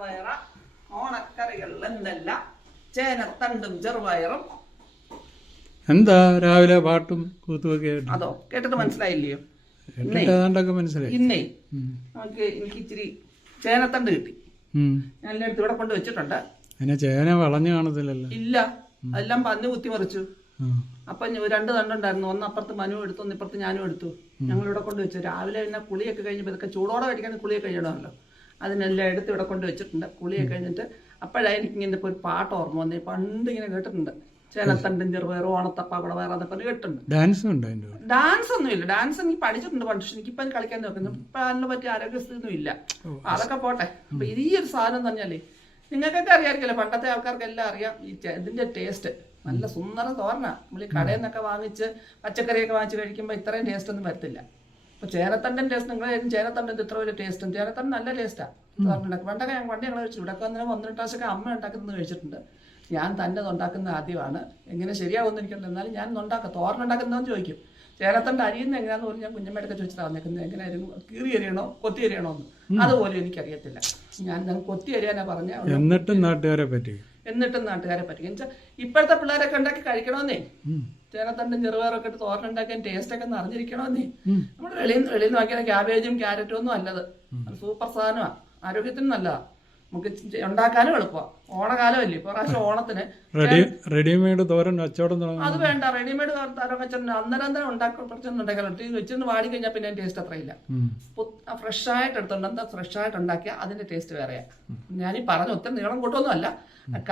വയറ ഓണക്കറികൾ എന്തെല്ലാം ചേനത്തണ്ടും ചെറുപയറും. എന്താ രാവിലെ പാട്ടും കൂത്തുമൊക്കെ അതോ കേട്ടിട്ട് മനസ്സിലായില്ലയോ? മനസ്സിലായി. ഇന്നേ എനിക്ക് ഇച്ചിരി ചേനത്തണ്ട് കിട്ടി. ഞാൻ എല്ലാം എടുത്ത് ഇവിടെ കൊണ്ട് വെച്ചിട്ടുണ്ട്. ചേന വളഞ്ഞു കാണത്തില്ലല്ലോ. ഇല്ല, അതെല്ലാം പന്നി കുത്തിമറിച്ചു. അപ്പൊ 2 തണ്ടുണ്ടായിരുന്നു. ഒന്നപ്പുറത്ത് മനു എടുത്തു, ഒന്നിപ്പുറത്ത് ഞാനും എടുത്തു. ഞങ്ങളിവിടെ കൊണ്ട് വെച്ചു. രാവിലെ പിന്നെ കുളിയൊക്കെ കഴിഞ്ഞപ്പോൾ ഇതൊക്കെ ചൂടോടെ കഴിക്കാൻ കുളിയൊക്കെ കഴിയണമല്ലോ. അതിനെല്ലാം എടുത്ത് ഇവിടെ കൊണ്ട് വെച്ചിട്ടുണ്ട്. കുളിയൊക്കെ കഴിഞ്ഞിട്ട് അപ്പോഴാണ് എനിക്ക് ഇങ്ങനെ ഇപ്പോൾ ഒരു പാട്ട് ഓർമ്മ വന്നേ. പണ്ട് ഇങ്ങനെ കേട്ടിട്ടുണ്ട്, ചേനത്തണ്ടും ചെറുപയറും ഓണത്തപ്പ അവിടെ വേറെ അതൊക്കെ കേട്ടിട്ടുണ്ട്. ഡാൻസ് ഒന്നും ഇല്ല. ഡാൻസ് എനിക്ക് പഠിച്ചിട്ടുണ്ട് പണ്ട്. പക്ഷെ എനിക്കിപ്പം കളിക്കാൻ നോക്കുന്നു. ഇപ്പം അതിനെ പറ്റി ആരോഗ്യസ്ഥിതിയൊന്നും ഇല്ല. അതൊക്കെ പോട്ടെ. അപ്പൊ ഈ ഒരു സാധനം എന്ന് പറഞ്ഞാലേ നിങ്ങൾക്കൊക്കെ അറിയാമായിരിക്കല്ലോ, പണ്ടത്തെ ആൾക്കാർക്കെല്ലാം അറിയാം ഈ ഇതിന്റെ ടേസ്റ്റ്. നല്ല സുന്ദര തോരന. നമ്മൾ ഈ കടയിൽ നിന്നൊക്കെ വാങ്ങിച്ച് പച്ചക്കറിയൊക്കെ വാങ്ങിച്ച് കഴിക്കുമ്പോൾ ഇത്രയും ടേസ്റ്റ് ഒന്നും വരത്തില്ല. അപ്പൊ ചേനത്തണ്ടൻ ടേസ്റ്റ് നിങ്ങൾ ചേനത്തണ്ടിന്റെ ഇത്ര വലിയ ടേസ്റ്റും. ചേനത്തണ്ട് നല്ല ടേസ്റ്റാണ് തോരനുണ്ടാക്കും. പണ്ടൊക്കെ ഞങ്ങൾ കഴിച്ചു. ഇവിടെ വന്നേരം 1-2 പ്രാവശ്യമൊക്കെ അമ്മ ഉണ്ടാക്കുന്നത് കഴിച്ചിട്ടുണ്ട്. ഞാൻ തന്നെ ഉണ്ടാക്കുന്ന ആദ്യമാണ്. എങ്ങനെ ശരിയാവുമെന്ന് എനിക്കറിയില്ല. എന്നാലും ഞാൻ ഉണ്ടാക്കാം. തോരനുണ്ടാക്കുന്നതെന്ന് ചോദിക്കും. ചേനത്തണ്ട് അരിയുന്ന എങ്ങനെയാന്ന് പറഞ്ഞ് ഞാൻ കുഞ്ഞമ്മയുടെ ചോദിച്ചിട്ടാണ് വന്നേക്കുന്നത്. എങ്ങനെയായിരുന്നു, കീറി അരിയണോ കൊത്തി അരിയണോ എന്ന് അതുപോലും എനിക്കറിയത്തില്ല. ഞാൻ കൊത്തി അരിയാനാ പറഞ്ഞ. എന്നിട്ടും നാട്ടുകാരെ പറ്റി എന്നുവെച്ചാൽ ഇപ്പോഴത്തെ പിള്ളേരൊക്കെ ഉണ്ടാക്കി കഴിക്കണമെന്നേ. ചേനത്തണ്ടും ചെറുപയറൊക്കെ ഇട്ട് തോരനുണ്ടാക്കാൻ ടേസ്റ്റ് ഒക്കെ ഒന്ന് അറിഞ്ഞിരിക്കണമെന്നേ. നമ്മുടെ വെളിയിൽ നോക്കിയാൽ ക്യാബേജും ക്യാരറ്റും ഒന്നും അല്ലത്. സൂപ്പർ സാധനമാണ്, ആരോഗ്യത്തിന് നല്ലതാണ്. നമുക്ക് ഉണ്ടാക്കാനും എളുപ്പമാണ്. ഓണക്കാലമല്ലേ, ഇപ്പൊ പ്രാവശ്യം ഓണത്തിന് റെഡിമെയ്ഡ് തോരൻ കച്ചവടം അത് വേണ്ട. റെഡിമെയ്ഡ് തോരൻ കച്ചവടം അന്നേരം ഉണ്ടാക്കാറുണ്ട്. വെച്ചിട്ട് വാടി കഴിഞ്ഞാൽ പിന്നെ ടേസ്റ്റ് അത്രയില്ല. ഫ്രഷ് ആയിട്ട് എടുത്തോണ്ട് ഫ്രഷ് ആയിട്ട് ഉണ്ടാക്കിയാൽ അതിന്റെ ടേസ്റ്റ് വേറെയാ. ഞാനീ പറഞ്ഞ ഒത്തിരി നീളം കൂട്ടൊന്നും അല്ല,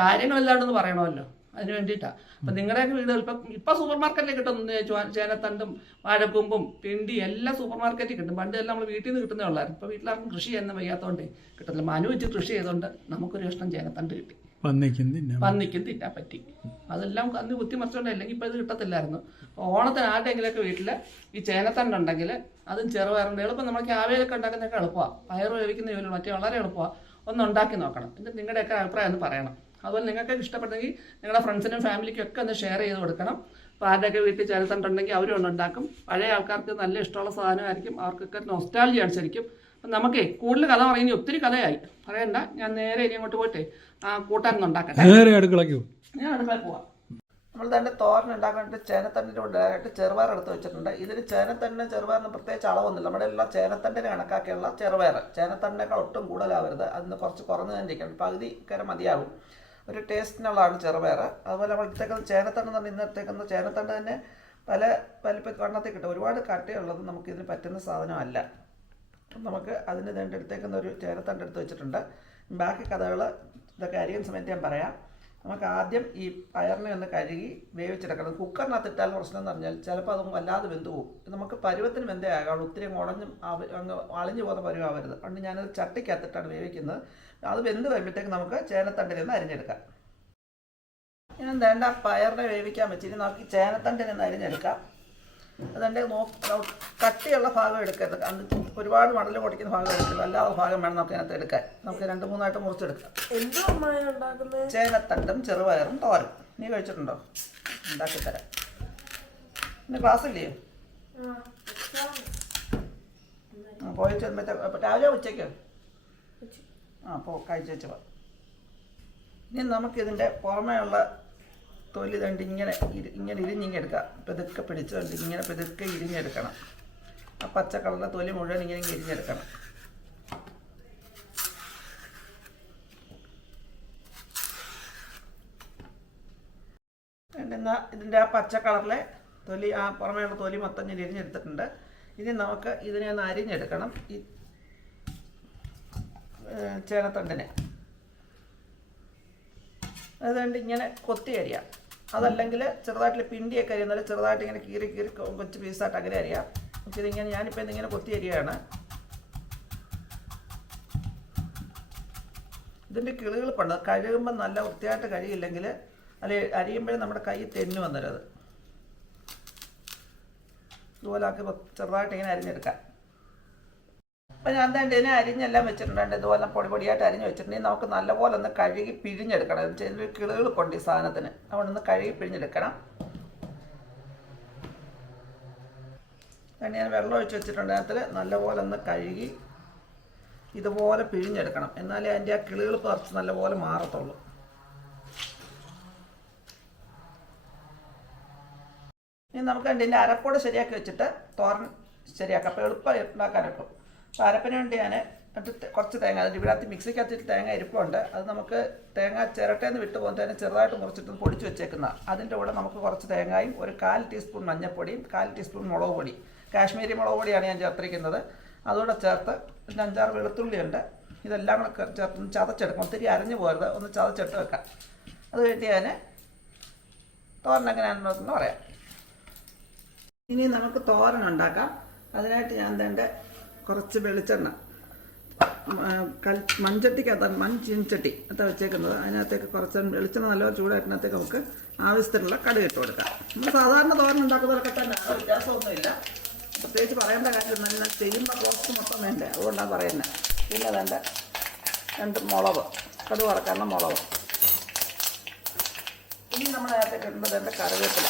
കാര്യങ്ങളെല്ലാണ്ടെന്ന് പറയണമല്ലോ, അതിന് വേണ്ടിയിട്ടാണ്. അപ്പൊ നിങ്ങളുടെയൊക്കെ വീടുകൾ ഇപ്പൊ സൂപ്പർ മാർക്കറ്റിൽ കിട്ടുന്നു. ചേനത്തണ്ടും വാഴക്കൂമ്പും പിണ്ടി എല്ലാം സൂപ്പർ മാർക്കറ്റിൽ കിട്ടും. പണ്ട് എല്ലാം നമ്മൾ വീട്ടിൽ നിന്ന് കിട്ടുന്നേ ഉള്ളായിരുന്നു. ഇപ്പൊ വീട്ടിലാർക്കും കൃഷി ചെയ്യുന്ന വയ്യാത്തോണ്ടേ കിട്ടത്തില്ല. മനു വെച്ച് കൃഷി ചെയ്തോണ്ട് നമുക്കൊരു ഇഷ്ടം ചേനത്തണ്ട് കിട്ടി. പന്നിക്കും തിന്നാൻ പറ്റി. അതെല്ലാം അന്ന് കുത്തിമറിച്ചോണ്ട്, അല്ലെങ്കിൽ ഇപ്പൊ ഇത് കിട്ടത്തില്ലായിരുന്നു. ഓണത്തിന് ആരുടെയെങ്കിലൊക്കെ വീട്ടില് ഈ ചേനത്തണ്ട് ഉണ്ടെങ്കിൽ അതും ചെറുപയറുണ്ട്. എളുപ്പം നമ്മൾ ക്യാബേജൊക്കെ ഉണ്ടാക്കുന്നതൊക്കെ എളുപ്പമാണ്. പയറ് വേവിക്കുന്ന ജോലി മറ്റേ വളരെ എളുപ്പമാണ്. ഒന്ന് ഉണ്ടാക്കി നോക്കണം. എന്നിട്ട് നിങ്ങളുടെയൊക്കെ അഭിപ്രായം ഒന്ന് പറയണം. അതുപോലെ നിങ്ങൾക്ക് ഇഷ്ടപ്പെട്ടെങ്കിൽ നിങ്ങളുടെ ഫ്രണ്ട്സിനും ഫാമിലിക്കും ഒക്കെ ഒന്ന് ഷെയർ ചെയ്ത് കൊടുക്കണം. അപ്പോൾ ആരുടെയൊക്കെ വീട്ടിൽ ചേനത്തണ്ടുണ്ടെങ്കിൽ അവരും ഉണ്ടാക്കും. പഴയ ആൾക്കാർക്ക് നല്ല ഇഷ്ടമുള്ള സാധനമായിരിക്കും. അവർക്കൊക്കെ നൊസ്റ്റാൾജി അടിച്ചിരിക്കും. അപ്പം നമുക്കേ കൂടുതൽ കഥ പറയുന്നത് ഒത്തിരി കഥയായി പറയണ്ട. ഞാൻ നേരെ ഇനി അങ്ങോട്ട് പോയിട്ടേ കൂട്ടാനൊന്നും ഉണ്ടാക്കട്ടെ. ഞാൻ അടുക്കളയിൽ പോവാം. നമ്മൾ തന്നെ തോരൻ ഉണ്ടാക്കാനായിട്ട് ചേനത്തണ്ടിൻ്റെ ഉണ്ടായിട്ട് ചെറുപയർ എടുത്ത് വെച്ചിട്ടുണ്ട്. ഇതിന് ചേനത്തണ്ടിന് ചെറുപയറിന് പ്രത്യേകിച്ച് അളവൊന്നുമില്ല. നമ്മുടെ എല്ലാം ചേനത്തണ്ടിന് കണക്കാക്കിയുള്ള ചെറുപയർ. ചേനത്തണ്ടിനേക്കാൾ ഒട്ടും കൂടുതലാവരുത്. അതിന് കുറച്ച് കുറഞ്ഞ് തന്നെ ഇരിക്കണം. പകുതി കര മതിയാകും. ഒരു ടേസ്റ്റിനുള്ളതാണ് ചെറുപയർ. അതുപോലെ നമ്മൾ ഇട്ടേക്കുന്ന ചേനത്തണ്ട് തന്നെ ഇന്നത്തേക്കുന്ന ചേനത്തണ്ട് തന്നെ പല വണ്ണത്തിൽ കിട്ടും. ഒരുപാട് കട്ടിയുള്ളത് നമുക്കിതിന് പറ്റുന്ന സാധനമല്ല. നമുക്ക് അതിന് വേണ്ടി എടുത്തേക്കുന്ന ഒരു ചേനത്തണ്ട് എടുത്ത് വെച്ചിട്ടുണ്ട്. ബാക്കി കഥകൾ ഇതൊക്കെ അരിയുന്ന സമയത്ത് ഞാൻ പറയാം. നമുക്ക് ആദ്യം ഈ പയറിനെ ഒന്ന് കഴുകി വേവിച്ചെടുക്കണം. കുക്കറിനകത്ത് ഇട്ടാൽ പ്രശ്നം എന്ന് പറഞ്ഞാൽ ചിലപ്പോൾ അതൊന്നും വല്ലാതെ വെന്ത് പോകും. നമുക്ക് പരുവത്തിന് വെന്തേ ആകാവുള്ളൂ. ഒത്തിരി ഉടഞ്ഞും അങ്ങ് അളിഞ്ഞു പോകുന്ന പരുവാവരുത്. അതുകൊണ്ട് ഞാനത് ചട്ടിക്കകത്തിട്ടാണ് വേവിക്കുന്നത്. അത് വെന്ത് വരുമ്പോഴത്തേക്ക് നമുക്ക് ചേനത്തണ്ടിനെ ഒന്ന് അരിഞ്ഞെടുക്കാം. ഞാൻ വേണ്ട പയറിനെ വേവിക്കാൻ വെച്ചിട്ട് നമുക്ക് ചേനത്തണ്ടിനെ ഒന്ന് അരിഞ്ഞെടുക്കാം. അതെൻ്റെ കട്ടിയുള്ള ഭാഗം എടുക്കരുത്. അത് ഒരുപാട് മടൽ പൊടിക്കുന്ന ഭാഗം എടുക്കില്ല. അല്ലാതെ ഭാഗം വേണം നമുക്ക് അതിനകത്ത് എടുക്കാൻ. നമുക്ക് 2-3 മുറിച്ചെടുക്കാം. ചേനത്തണ്ടും ചെറുപയറും തോരൻ. നീ കഴിച്ചിട്ടുണ്ടോ? ഉണ്ടാക്കിത്തരാം. പിന്നെ ക്ലാസ് ഇല്ലയോ? പോയി ചെല്ലുമ്പോഴത്തേക്ക് രാവിലെ ഉച്ചയ്ക്ക് അപ്പോൾ കഴിച്ചു പോവാം. ഇനി നമുക്കിതിൻ്റെ പുറമേയുള്ള തൊലി തണ്ട് ഇങ്ങനെ ഇരിഞ്ഞെടുക്കാം. പെതുക്കെ പിടിച്ചുകൊണ്ട് ഇങ്ങനെ പെതുക്കെ ഇരിഞ്ഞെടുക്കണം. ആ പച്ച കളറിലെ തൊലി മുഴുവൻ ഇങ്ങനെ ഇരിഞ്ഞെടുക്കണം. എന്നാൽ ഇതിൻ്റെ ആ പച്ച കളറിലെ തൊലി, ആ പുറമേയുള്ള തൊലി മൊത്തം ഞാൻ ഇരിഞ്ഞെടുത്തിട്ടുണ്ട്. ഇനി നമുക്ക് ഇതിനെ ഒന്ന് അരിഞ്ഞെടുക്കണം. ഈ ചേനത്തണ്ടിനെ അതുകൊണ്ട് ഇങ്ങനെ കൊത്തി അരിയാം. അതല്ലെങ്കിൽ ചെറുതായിട്ട് പിണ്ടിയൊക്കെ അരിയുന്നത് ചെറുതായിട്ട് ഇങ്ങനെ കീറി കൊച്ചു പീസായിട്ട് അങ്ങനെ അരിയാം. ഇതിങ്ങനെ ഞാനിപ്പോൾ ഇതിങ്ങനെ കൊത്തി അരിയാണ്. ഇതിൻ്റെ കിളികൾ പണ്ട് കഴുകുമ്പോൾ നല്ല വൃത്തിയായിട്ട് കഴുകില്ലെങ്കിൽ അല്ലെങ്കിൽ അരിയുമ്പോഴേ നമ്മുടെ കൈ തെന്നു വന്നരുത്. ഇതുപോലെ ആക്കി ചെറുതായിട്ട് ഇങ്ങനെ അരിഞ്ഞെടുക്കാം. അപ്പം ഞാൻ എന്താ ഇതിനെ അരിഞ്ഞെല്ലാം വെച്ചിട്ടുണ്ട്. ഇതുപോലെ പൊടിയായിട്ട് അരിഞ്ഞ് വെച്ചിട്ടുണ്ടെങ്കിൽ നമുക്ക് നല്ലപോലെ ഒന്ന് കഴുകി പിഴിഞ്ഞെടുക്കണം. ഇതിൽ കിളുകൾ കൊണ്ട് ഈ സാധനത്തിന് അതുകൊണ്ട് ഒന്ന് കഴുകി പിഴിഞ്ഞെടുക്കണം. ഞാൻ വെള്ളം ഒഴിച്ച് വെച്ചിട്ടുണ്ട്. അതിനകത്ത് നല്ലപോലെ ഒന്ന് കഴുകി ഇതുപോലെ പിഴിഞ്ഞെടുക്കണം, എന്നാലേ അതിൻ്റെ ആ കിളികൾ കുറച്ച് നല്ലപോലെ മാറത്തുള്ളൂ. ഇനി നമുക്ക് അതിൻ്റെ അരപ്പോട് ശരിയാക്കി വെച്ചിട്ട് തോരൻ ശരിയാക്കാം. അപ്പോൾ എളുപ്പം ഉണ്ടാക്കാൻ എളുപ്പം. അപ്പോൾ അരപ്പിന് വേണ്ടി ഞാൻ കുറച്ച് തേങ്ങ, അതിൻ്റെ ഇവിടെ മിക്സിക്കകത്തിട്ട് തേങ്ങ ഇരിപ്പുണ്ട്. അത് നമുക്ക് തേങ്ങ ചിരട്ടേന്ന് വിട്ട് പോകുന്നതിന് ചെറുതായിട്ട് മുറിച്ചിട്ട് പൊടിച്ച് വെച്ചേക്കുന്ന അതിൻ്റെ കൂടെ നമുക്ക് കുറച്ച് തേങ്ങയും ഒരു 1/4 ടീസ്പൂൺ മഞ്ഞൾപ്പൊടിയും 1/4 ടീസ്പൂൺ മുളക് പൊടി, കാശ്മീരി മുളക് പൊടിയാണ് ഞാൻ ചേർത്തിരിക്കുന്നത്. അതുകൂടെ ചേർത്ത് പിന്നെ 5-6 വെളുത്തുള്ളി ഉണ്ട്. ഇതെല്ലാം കൂടെ ചേർത്ത് ചതച്ചെടുക്കും. ഒത്തിരി അരഞ്ഞു പോകരുത്, ഒന്ന് ചതച്ചെടുത്ത് വെക്കാം. അത് കഴിഞ്ഞ് ഞാൻ തോരൻ എങ്ങനെയാണെന്ന് പറയാം. ഇനി നമുക്ക് തോരൻ ഉണ്ടാക്കാം. അതിനായിട്ട് ഞാൻ തന്നെ കുറച്ച് വെളിച്ചെണ്ണ മൺചട്ടിക്കകത്താണ്, ചീനച്ചട്ടി അകത്ത് വെച്ചേക്കുന്നത്. അതിനകത്തേക്ക് കുറച്ച് വെളിച്ചെണ്ണ നല്ലപോലെ ചൂടായിട്ടിനകത്തേക്ക് നമുക്ക് ആവശ്യത്തിനുള്ള കടുക് ഇട്ട് കൊടുക്കാം. നമ്മൾ സാധാരണ തോരൻ ഉണ്ടാക്കുന്നതൊക്കെ തന്നെ, വ്യത്യാസമൊന്നുമില്ല. പ്രത്യേകിച്ച് പറയേണ്ട കാര്യം ഞാൻ ചെയ്യുന്ന പ്രോസസ് മൊത്തം വേണ്ടേ, അതുകൊണ്ടാണ് പറയുന്നത്. പിന്നെ വേണ്ട 2 മുളക്, കടുക് വറക്കാനുള്ള മുളക്. ഇനി നമ്മൾ അതിനകത്തേക്ക് ഇടുന്നത് എൻ്റെ കറിവേപ്പില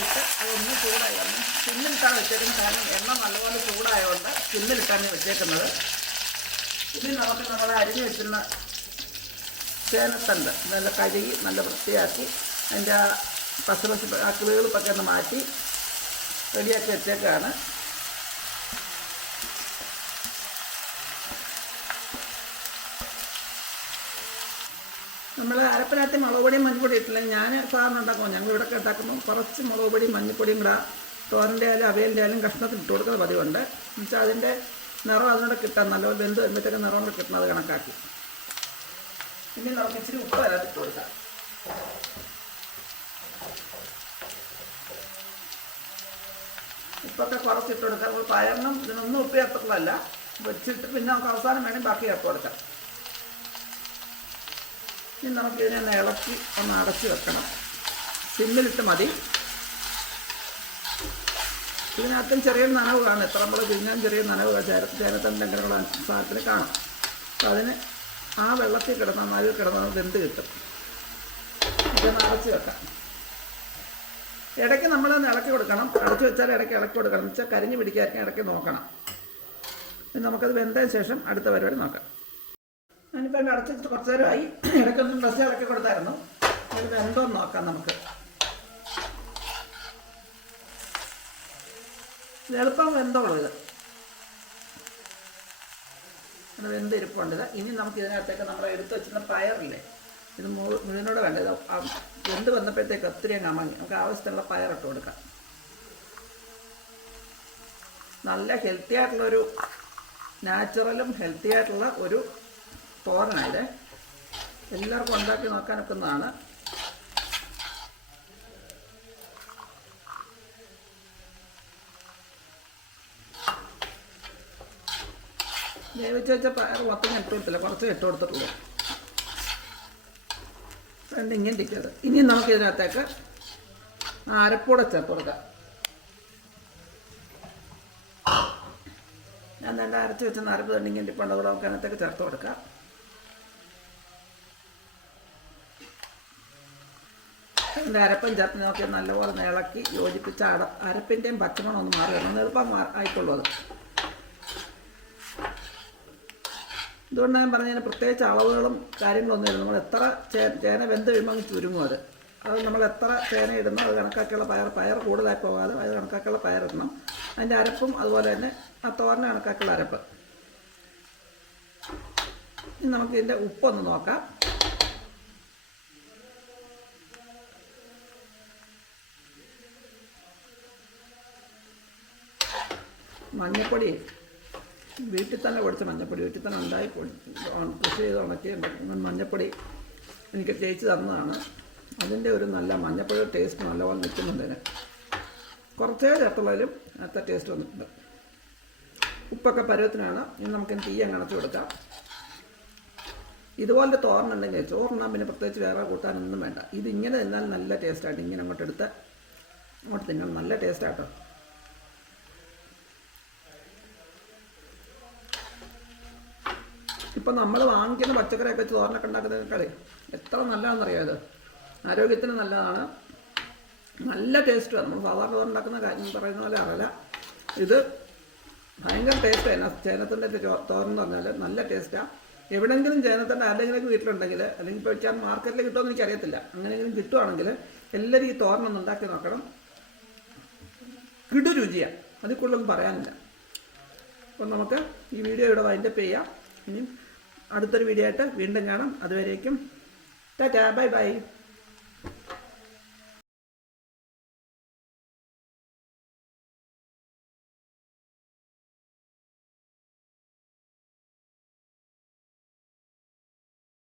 ഇട്ട് അതൊന്ന് ചൂടായി വന്നു ചിന്നിലിട്ടാണ് വെച്ചേക്കുന്നത്. കാരണം എണ്ണ നല്ലപോലെ ചൂടായതുകൊണ്ട് ചിന്നിലിട്ടാണ് വെച്ചേക്കുന്നത്. ഇനി നമുക്ക് നമ്മൾ അരിഞ്ഞ് വെച്ചിരുന്ന ചേനത്തണ്ട് നല്ല കഴുകി നല്ല വൃത്തിയാക്കി അതിൻ്റെ ആ പശുപശു ആ കിളികളിപ്പൊക്കെ ഒന്ന് മാറ്റി റെഡിയാക്കി വെച്ചേക്കാണ്. നമ്മൾ അരപ്പിനകത്ത് മുളക് പൊടിയും മഞ്ഞൾപ്പൊടി ഇട്ടില്ല. ഞാൻ സാധാരണ ഉണ്ടാക്കുമ്പോൾ ഞങ്ങൾ ഇവിടെ ഉണ്ടാക്കുമ്പോൾ കുറച്ച് മുളക് പൊടിയും മഞ്ഞൾപ്പൊടിയും കൂടെ തോരൻ്റെ ആയാലും അവയലിൻ്റെ ആയാലും കഷ്ണത്തിൽ ഇട്ട് കൊടുക്കുന്ന പതിവുണ്ട്. എന്നുവെച്ചാൽ അതിൻ്റെ നിറം അതിനോട് കിട്ടാൻ നല്ലപോലെ വെന്ത് വരുമ്പോഴത്തേക്ക് നിറം കൂടെ കിട്ടുന്നത് കണക്കാക്കി. ഇനി നമുക്ക് ഇച്ചിരി ഉപ്പ് അതിനകത്ത് ഇട്ട് കൊടുക്കാം. ഉപ്പൊക്കെ കുറച്ചിട്ട് കൊടുക്കാം. നമ്മൾ പയറിനും ഇതിനൊന്നും ഉപ്പ് ചേർത്തിട്ടുള്ളതല്ല, വെച്ചിട്ട് പിന്നെ നമുക്ക് അവസാനം വേണമെങ്കിൽ ബാക്കി ചേർത്ത് കൊടുക്കാം. ഇനി നമുക്കിതിനെ ഇളക്കി ഒന്ന് അടച്ച് വെക്കണം. സിമ്മിലിട്ട് മതി. ഇതിനകത്തും ചെറിയൊരു നനവ് കാണും. എത്ര നമ്മൾ പിഴിഞ്ഞാൽ ചെറിയ നനവ് ചേനത്തണ്ടെങ്കിലുള്ള സാധനത്തിന് കാണും. അപ്പോൾ അതിന് ആ വെള്ളത്തിൽ കിടന്ന നനവിൽ കിടന്ന വെന്ത് കിട്ടും. ഇതൊന്ന് അടച്ച് വെക്കാം. ഇടയ്ക്ക് നമ്മളൊന്ന് ഇളക്കി കൊടുക്കണം. അടച്ചു വെച്ചാൽ ഇടയ്ക്ക് ഇളക്കി കൊടുക്കണം. എന്ന് വെച്ചാൽ കരിഞ്ഞ് പിടിക്കാതിരിക്കാൻ ഇടയ്ക്ക് നോക്കണം. പിന്നെ നമുക്കത് വെന്തതിന് ശേഷം അടുത്ത പരിപാടി നോക്കാം. ഞാനിപ്പോൾ അടച്ച് വെച്ചിട്ട് കുറച്ച് നേരമായി. ഇടയ്ക്കൊന്നും ഡ്രസ്സ് ഇളക്കി കൊടുത്തായിരുന്നു. ഇത് വെന്തോന്ന് നോക്കാം നമുക്ക്. ഇത് എളുപ്പം വെന്തോളൂ. ഇത് വെന്തിരിപ്പുണ്ട്. ഇത് ഇനി നമുക്ക് ഇതിനകത്തേക്ക് നമ്മൾ എടുത്ത് വെച്ചിരുന്ന പയറില്ലേ, ഇത് മുഴുവനോടെ വേണ്ട. ഇത് വെന്ത് വന്നപ്പോഴത്തേക്ക് ഒത്തിരി അങ്ങ് അമങ്ങി. നമുക്ക് ആവശ്യത്തിനുള്ള പയറിട്ട് കൊടുക്കാം. നല്ല ഹെൽത്തി ആയിട്ടുള്ളൊരു നാച്ചുറലും ഹെൽത്തി ആയിട്ടുള്ള ഒരു തോരനായത്. എല്ലാവർക്കും ഉണ്ടാക്കി നോക്കാനൊക്കുന്നതാണ്. വേവിച്ച് വെച്ച പയർ മൊത്തം ഇട്ട് കൊടുത്തില്ല, കുറച്ച് ഇട്ട് കൊടുത്തിട്ടുള്ളൂ. ഇങ്ങനെ ഇരിക്കുന്നത്. ഇനി നമുക്ക് ഇതിനകത്തേക്ക് അരപ്പൂടെ ചേർത്ത് കൊടുക്കാം. ഞാൻ തന്നെ അരച്ച് വെച്ച അരപ്പ് തണ്ടിങ്ങനെ ഇരിപ്പുണ്ട്. കൂടെ നമുക്ക് അതിനകത്തേക്ക് ചേർത്ത് കൊടുക്കാം. അതിൻ്റെ അരപ്പും ചേർത്ത് നോക്കി നല്ലപോലെ ഇളക്കി യോജിപ്പിച്ച് അരപ്പിൻ്റെയും പച്ചമണം ഒന്ന് മാറി വരണം. എളുപ്പം ആയിക്കൊള്ളൂ അത്. ഇതുകൊണ്ട് ഞാൻ പറഞ്ഞതിന് പ്രത്യേകിച്ച് അളവുകളും കാര്യങ്ങളൊന്നുമില്ല. നമ്മൾ എത്ര ചേന വെന്ത് കഴിയുമ്പോൾ അങ്ങ് ചുരുങ്ങും. അത് നമ്മൾ എത്ര ചേന ഇടുന്നോ അത് കണക്കാക്കിയുള്ള പയർ കൂടുതലായി പോകാതെ അത് കണക്കാക്കിയുള്ള പയറിടണം. അതിൻ്റെ അരപ്പും അതുപോലെ തന്നെ ആ തോരന് കണക്കാക്കിയുള്ള അരപ്പ്. ഇനി നമുക്ക് ഇതിൻ്റെ ഉപ്പൊന്ന് നോക്കാം. മഞ്ഞൾപ്പൊടി വീട്ടിൽ തന്നെ പൊടിച്ച മഞ്ഞൾപ്പൊടി, വീട്ടിൽ തന്നെ ഉണ്ടായി കൃഷി ചെയ്ത് ഉണക്കി മഞ്ഞൾപ്പൊടി എനിക്ക് തേച്ച് തന്നതാണ്. അതിൻ്റെ ഒരു നല്ല മഞ്ഞൾപ്പൊടി ടേസ്റ്റ് നല്ലപോലെ നിൽക്കുന്നുണ്ട്. കുറച്ചേ ചേർത്തുള്ളതിലും അത്ര ടേസ്റ്റ് വന്നിട്ടുണ്ട്. ഉപ്പൊക്കെ പരുവത്തിനാണ്. ഇനി നമുക്ക് തീ അങ്ങ് അണച്ചു കൊടുക്കാം. ഇതുപോലത്തെ തോരനുണ്ടെങ്കിൽ ചോറുണ്ണാൻ പിന്നെ പ്രത്യേകിച്ച് വേറെ കൂട്ടാനൊന്നും വേണ്ട. ഇതിങ്ങനെ തിന്നാൽ നല്ല ടേസ്റ്റായിട്ട് ഇങ്ങനെ അങ്ങോട്ട് എടുത്ത് അങ്ങോട്ട് തിന്നണം. നല്ല ടേസ്റ്റാട്ടോ. ഇപ്പം നമ്മൾ വാങ്ങിക്കുന്ന പച്ചക്കറിയൊക്കെ വെച്ച് തോരനൊക്കെ ഉണ്ടാക്കുന്നതിനേക്കാൾ എത്ര നല്ലതാണെന്നറിയാം. ഇത് ആരോഗ്യത്തിന് നല്ലതാണ്, നല്ല ടേസ്റ്റുമാണ്. നമ്മൾ സാധാരണ തോരൻ ഉണ്ടാക്കുന്ന കാര്യം പറയുന്ന പോലെ അറിയില്ല. ഇത് ഭയങ്കര ടേസ്റ്റാണ് ചേനത്തിൻ്റെ തോരൻ എന്ന് പറഞ്ഞാൽ നല്ല ടേസ്റ്റാണ്. എവിടെയെങ്കിലും ചേനത്തിൻ്റെ ആരുടെയെങ്കിലും വീട്ടിലുണ്ടെങ്കിൽ അല്ലെങ്കിൽ ഇപ്പോൾ വെച്ചാൽ മാർക്കറ്റിൽ കിട്ടുമെന്ന് എനിക്കറിയത്തില്ല, അങ്ങനെയെങ്കിലും കിട്ടുവാണെങ്കിൽ എല്ലാവരും ഈ തോരനൊന്ന് ഉണ്ടാക്കി നോക്കണം. കിടു രുചിയാണ്, അതിൽ കൂടുതലൊന്നും പറയാനില്ല. അപ്പം നമുക്ക് ഈ വീഡിയോ ഇവിടെ വൈൻഡപ്പ് ചെയ്യാം. ഇനി അടുത്തൊരു വീഡിയോ ആയിട്ട് വീണ്ടും കാണാം. അതുവരേക്കും ടാറ്റാ, ബൈ ബൈ.